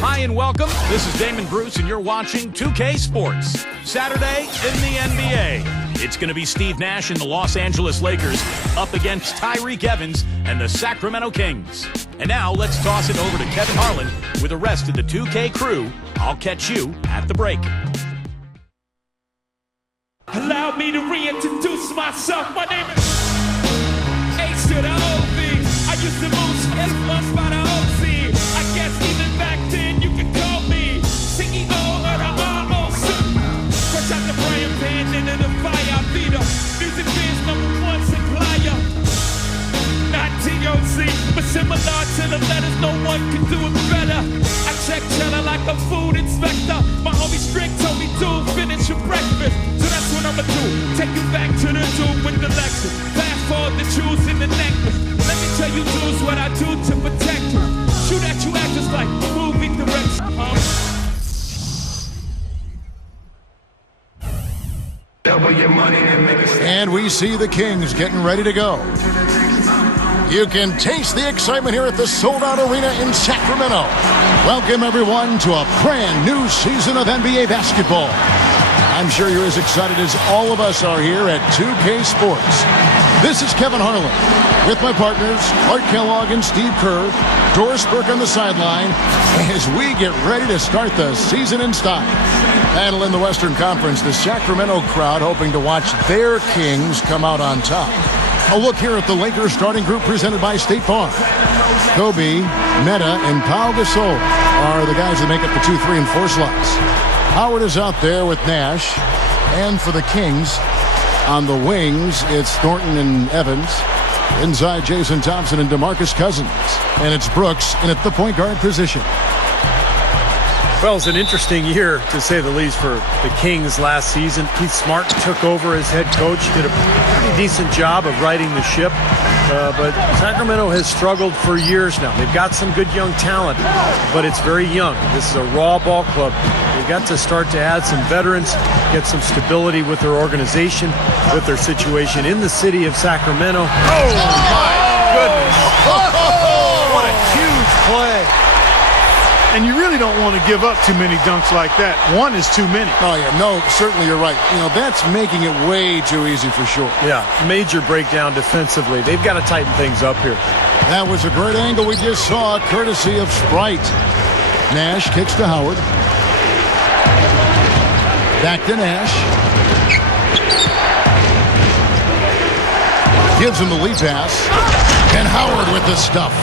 Hi and welcome. This is Damon Bruce and you're watching 2K Sports. Saturday in the NBA. It's going to be Steve Nash and the Los Angeles Lakers up against Tyreke Evans and the Sacramento Kings. And now let's toss it over to Kevin Harlan with the rest of the 2K crew. I'll catch you at the break. Allow me to reintroduce myself. My name is H to the OV. I used to move influenced by the OC. I guess even back then you could call me CEO of the ROC. Fresh out the Bryant pan into the fire. I be the music biz #1 supplier. Not TOC, but similar to the letters, no one can do it better. I check cheddar like a food inspector. My homie Strick told me to finish your breakfast. So that's what I'ma do. Take you back to the dude with the lecture. Fast forward the jewels in the necklace. Let me tell you dudes what I do to protect you. Shoot at you actors like movie direction. Double your money and make a stand. And we see the Kings getting ready to go. You can taste the excitement here at the sold-out arena in Sacramento. Welcome, everyone, to a brand new season of NBA basketball. I'm sure you're as excited as all of us are here at 2K Sports. This is Kevin Harlan with my partners, Clark Kellogg and Steve Kerr, Doris Burke on the sideline, as we get ready to start the season in style. Battle in the Western Conference, the Sacramento crowd hoping to watch their Kings come out on top. A look here at the Lakers starting group presented by State Farm. Kobe, Meta, and Pau Gasol are the guys that make up the 2, 3, and 4 slots. Howard is out there with Nash. And for the Kings, on the wings, it's Thornton and Evans. Inside, Jason Thompson and DeMarcus Cousins. And it's Brooks in at the point guard position. Well, it's an interesting year, to say the least, for the Kings last season. Keith Smart took over as head coach, did a pretty decent job of righting the ship. But Sacramento has struggled for years now. They've got some good young talent, but it's very young. This is a raw ball club. They've got to start to add some veterans, get some stability with their organization, with their situation in the city of Sacramento. Oh, my goodness. What a huge play. And you really don't want to give up too many dunks like that. One is too many. Oh, yeah. No, certainly you're right. You know, that's making it way too easy for sure. Yeah, major breakdown defensively. They've got to tighten things up here. That was a great angle we just saw, courtesy of Sprite. Nash kicks to Howard. Back to Nash. Gives him the lead pass. And Howard with the stuff.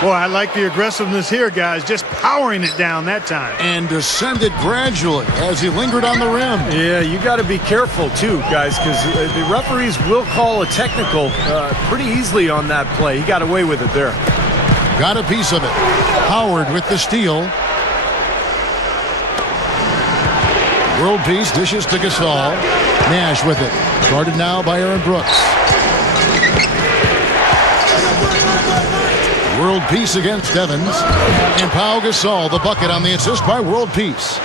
Boy, I like the aggressiveness here, guys. Just powering it down that time. And descended gradually as he lingered on the rim. Yeah, you got to be careful, too, guys, because the referees will call a technical pretty easily on that play. He got away with it there. Got a piece of it. Howard with the steal. World Peace dishes to Gasol. Nash with it. Guarded now by Aaron Brooks. World Peace against Evans. And Pau Gasol, the bucket on the assist by World Peace.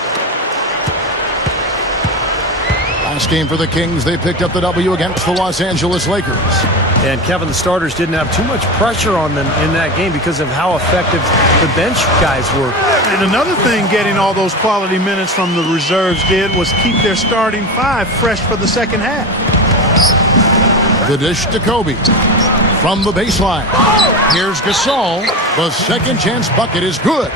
Last game for the Kings, they picked up the W against the Los Angeles Lakers. And Kevin, the starters didn't have too much pressure on them in that game because of how effective the bench guys were. And another thing getting all those quality minutes from the reserves did was keep their starting 5 fresh for the second half. The dish to Kobe. From the baseline. Here's Gasol. The second chance bucket is good.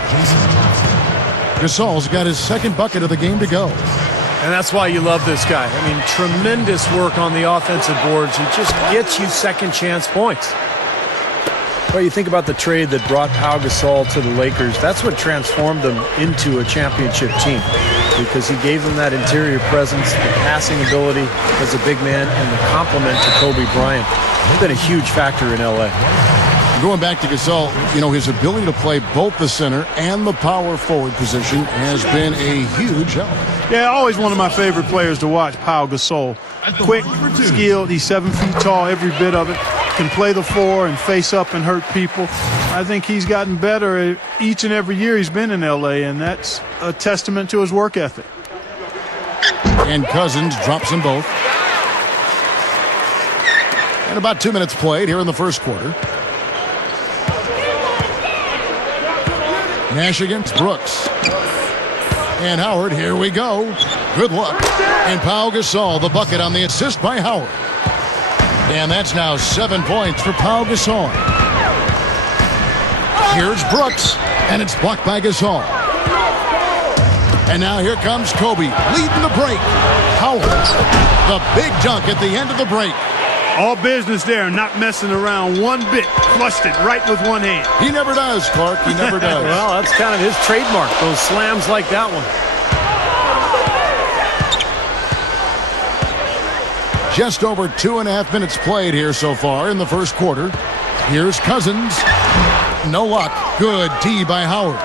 Gasol's got his second bucket of the game to go. And that's why you love this guy. I mean, tremendous work on the offensive boards. He just gets you second chance points. Well, you think about the trade that brought Pau Gasol to the Lakers. That's what transformed them into a championship team, because he gave them that interior presence, the passing ability as a big man, and the complement to Kobe Bryant. He's been a huge factor in L.A. Going back to Gasol, you know, his ability to play both the center and the power forward position has been a huge help. Yeah, always one of my favorite players to watch, Pau Gasol. Quick, skilled, he's 7 feet tall, every bit of it. Can play the 4 and face up and hurt people. I think he's gotten better each and every year he's been in L.A., and that's a testament to his work ethic. And Cousins drops them both. And about 2 minutes played here in the first quarter. Nash against Brooks. And Howard, here we go. Good luck. And Pau Gasol, the bucket on the assist by Howard. And that's now 7 points for Pau Gasol. Here's Brooks, and it's blocked by Gasol. And now here comes Kobe, leading the break. Howard, the big dunk at the end of the break. All business there, not messing around one bit. Flushed it right with one hand. He never does, Clark. He never does. Well, that's kind of his trademark, those slams like that one. Just over 2.5 minutes played here so far in the first quarter. Here's Cousins. No luck. Good D by Howard.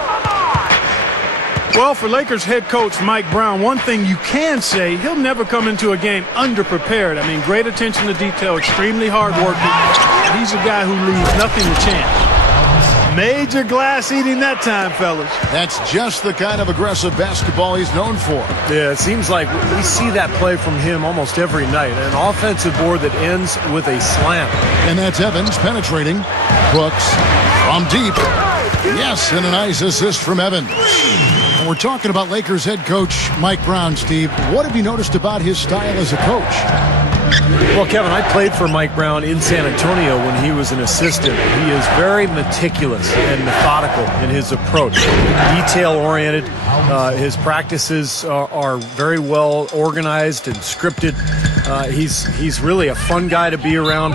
Well, for Lakers head coach Mike Brown, one thing you can say, he'll never come into a game underprepared. I mean, great attention to detail, extremely hardworking. He's a guy who leaves nothing to chance. Major glass eating that time, fellas. That's just the kind of aggressive basketball he's known for. Yeah, it seems like we see that play from him almost every night. An offensive board that ends with a slam. And that's Evans penetrating. Brooks from deep. Yes, and a nice assist from Evans. And we're talking about Lakers head coach Mike Brown, Steve. What have you noticed about his style as a coach? Well, Kevin, I played for Mike Brown in San Antonio when he was an assistant. He is very meticulous and methodical in his approach. Detail-oriented. His practices are very well organized and scripted. He's really a fun guy to be around,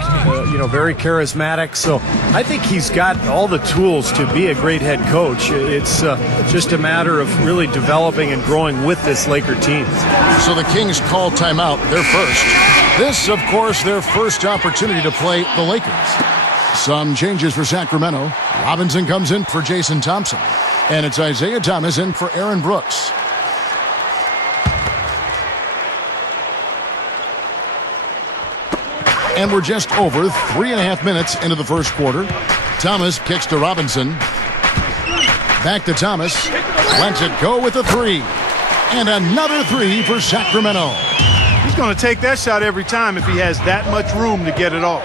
very charismatic. So I think he's got all the tools to be a great head coach. It's just a matter of really developing and growing with this Laker team. So the Kings call timeout, their first. This, of course, their first opportunity to play the Lakers. Some changes for Sacramento. Robinson comes in for Jason Thompson. And it's Isaiah Thomas in for Aaron Brooks. And we're just over 3.5 minutes into the first quarter. Thomas kicks to Robinson. Back to Thomas. Lets it go with a three. And another three for Sacramento. He's going to take that shot every time if he has that much room to get it off.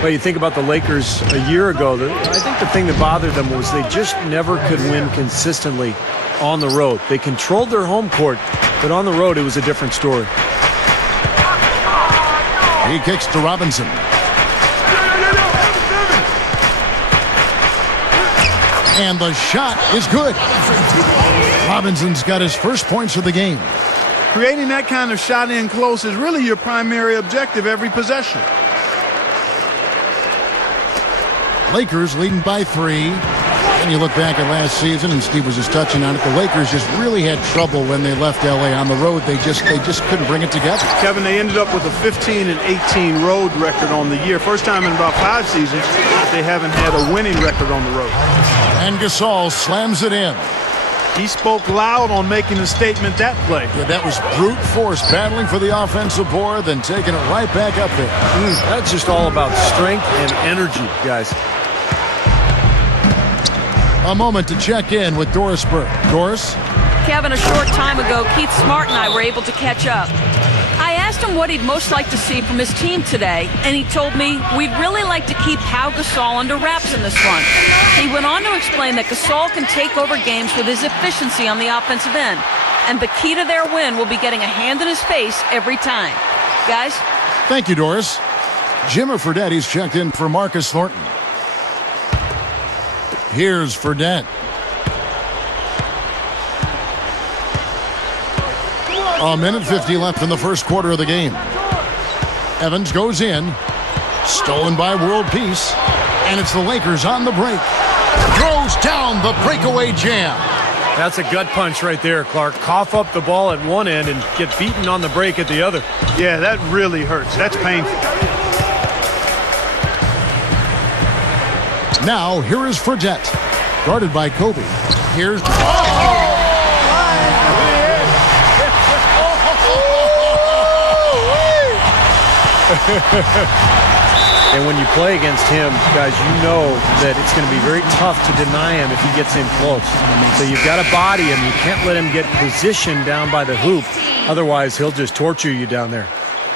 Well, you think about the Lakers a year ago, I think the thing that bothered them was they just never could win consistently on the road. They controlled their home court, but on the road it was a different story. He kicks to Robinson. And the shot is good. Robinson's got his first points of the game. Creating that kind of shot in close is really your primary objective every possession. Lakers leading by 3. And you look back at last season, and Steve was just touching on it. The Lakers just really had trouble when they left L.A. on the road. They just couldn't bring it together. Kevin, they ended up with a 15-18 road record on the year. First time in about 5 seasons that they haven't had a winning record on the road. And Gasol slams it in. He spoke loud on making a statement that play. Yeah, that was brute force, battling for the offensive board, then taking it right back up there. That's just all about strength and energy, guys. A moment to check in with Doris Burke. Doris? Kevin, a short time ago, Keith Smart and I were able to catch up. I asked him what he'd most like to see from his team today, and he told me we'd really like to keep Pau Gasol under wraps in this one. He went on to explain that Gasol can take over games with his efficiency on the offensive end, and the key to their win will be getting a hand in his face every time. Guys? Thank you, Doris. Jimmer Fredetti's checked in for Marcus Thornton. Here's Fredette. A minute 50 left in the first quarter of the game. Evans goes in. Stolen by World Peace. And it's the Lakers on the break. Throws down the breakaway jam. That's a gut punch right there, Clark. Cough up the ball at one end and get beaten on the break at the other. Yeah, that really hurts. That's painful. Now, here is Fredette. Guarded by Kobe. Here's... And when you play against him, guys, you know that it's going to be very tough to deny him if he gets in close. So you've got to body him. You can't let him get positioned down by the hoop. Otherwise, he'll just torture you down there.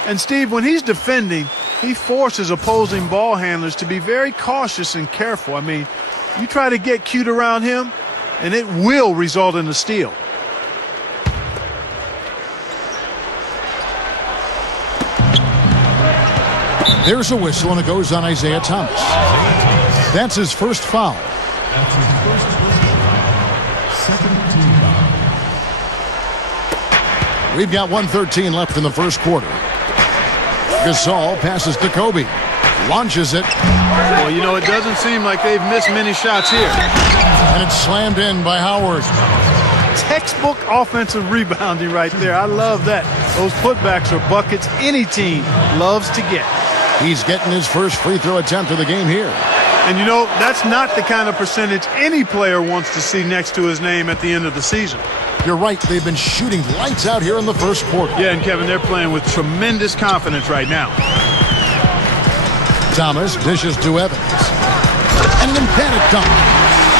And, Steve, when he's defending, he forces opposing ball handlers to be very cautious and careful. I mean, You try to get cute around him, and it will result in a steal. There's a whistle, and it goes on Isaiah Thomas. That's his first foul. We've got 1:13 left in the first quarter. Gasol passes to Kobe. Launches it. Well, you know, it doesn't seem like they've missed many shots here. And it's slammed in by Howard. Textbook offensive rebounding right there. I love that. Those putbacks are buckets any team loves to get. He's getting his first free throw attempt of the game here. And, you know, that's not the kind of percentage any player wants to see next to his name at the end of the season. You're right. They've been shooting lights out here in the first quarter. Yeah, and, Kevin, they're playing with tremendous confidence right now. Thomas dishes to Evans. And an emphatic dunk.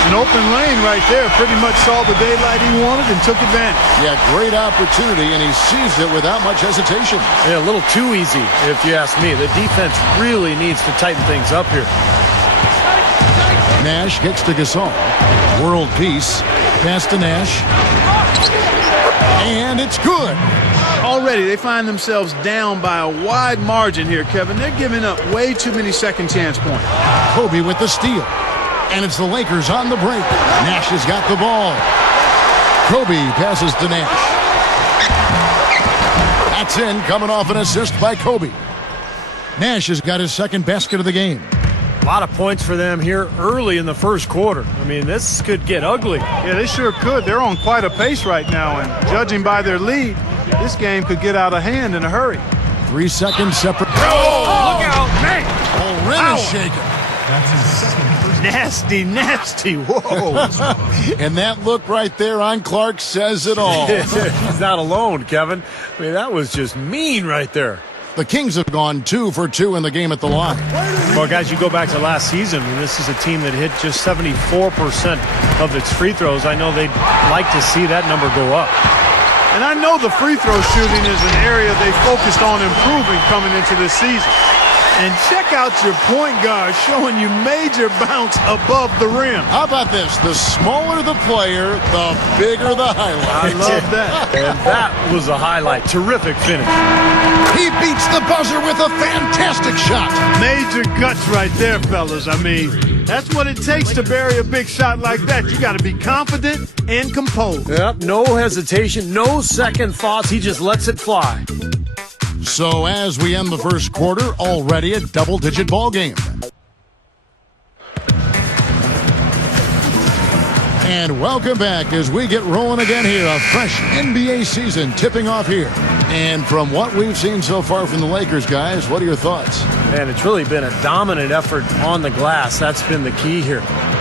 An open lane right there. Pretty much saw the daylight he wanted and took advantage. Yeah, great opportunity, and he seized it without much hesitation. Yeah, a little too easy, if you ask me. The defense really needs to tighten things up here. Nash kicks to Gasol. World peace. Pass to Nash. And it's good. Already, they find themselves down by a wide margin here, Kevin. They're giving up way too many second chance points. Kobe with the steal. And it's the Lakers on the break. Nash has got the ball. Kobe passes to Nash. That's in, coming off an assist by Kobe. Nash has got his second basket of the game. A lot of points for them here early in the first quarter. I mean, this could get ugly. Yeah, they sure could. They're on quite a pace right now, and judging by their lead, this game could get out of hand in a hurry. 3 seconds separate. Oh, look out, man! Oh, rim is shaken. Nasty, nasty. Whoa. And that look right there on Clark says it all. He's not alone, Kevin. I mean, that was just mean right there. The Kings have gone 2 for 2 in the game at the line. Well, guys, you go back to last season, and this is a team that hit just 74% of its free throws. I know they'd like to see that number go up. And I know the free throw shooting is an area they focused on improving coming into this season. And check out your point guard showing you major bounce above the rim. How about this? The smaller the player, the bigger the highlight. I love that. And that was a highlight. Terrific finish. He beats the buzzer with a fantastic shot. Major guts right there, fellas. I mean, that's what it takes to bury a big shot like that. You got to be confident and composed. Yep, no hesitation, no second thoughts. He just lets it fly. So as we end the first quarter, already a double-digit ball game. And welcome back as we get rolling again here. A fresh NBA season tipping off here. And from what we've seen so far from the Lakers, guys, what are your thoughts? Man, it's really been a dominant effort on the glass. That's been the key here.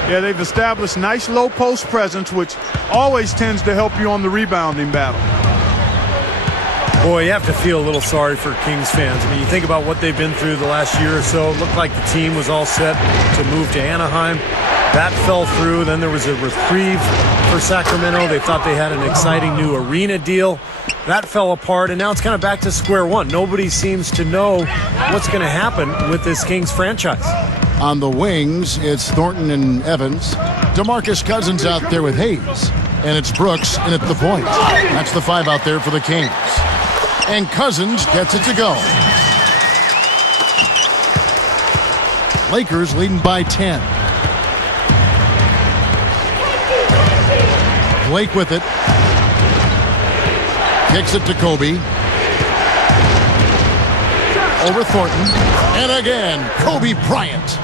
Yeah, they've established nice low post presence, which always tends to help you on the rebounding battle. Boy, you have to feel a little sorry for Kings fans. I mean, you think about what they've been through the last year or so. It looked like the team was all set to move to Anaheim. That fell through. Then there was a reprieve for Sacramento. They thought they had an exciting new arena deal. That fell apart, and now it's kind of back to square one. Nobody seems to know what's going to happen with this Kings franchise. On the wings, it's Thornton and Evans. DeMarcus Cousins out there with Hayes. And it's Brooks in at the point. That's the 5 out there for the Kings. And Cousins gets it to go. Lakers leading by 10. Blake with it. Kicks it to Kobe. Over Thornton. And again, Kobe Bryant.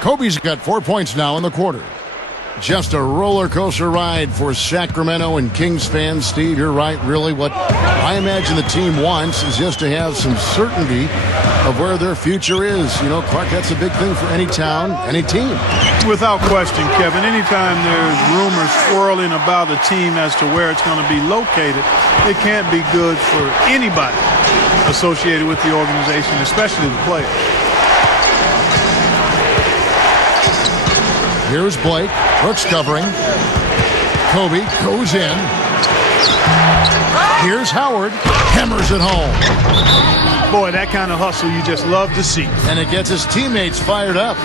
Kobe's got 4 points now in the quarter. Just a roller coaster ride for Sacramento and Kings fans. Steve, you're right. Really, what I imagine the team wants is just to have some certainty of where their future is. You know, Clark, that's a big thing for any town, any team. Without question, Kevin, anytime there's rumors swirling about a team as to where it's going to be located, it can't be good for anybody associated with the organization, especially the players. Here's Blake. Brooks covering. Kobe goes in. Here's Howard. Hammers it home. Boy, that kind of hustle you just love to see. And it gets his teammates fired up.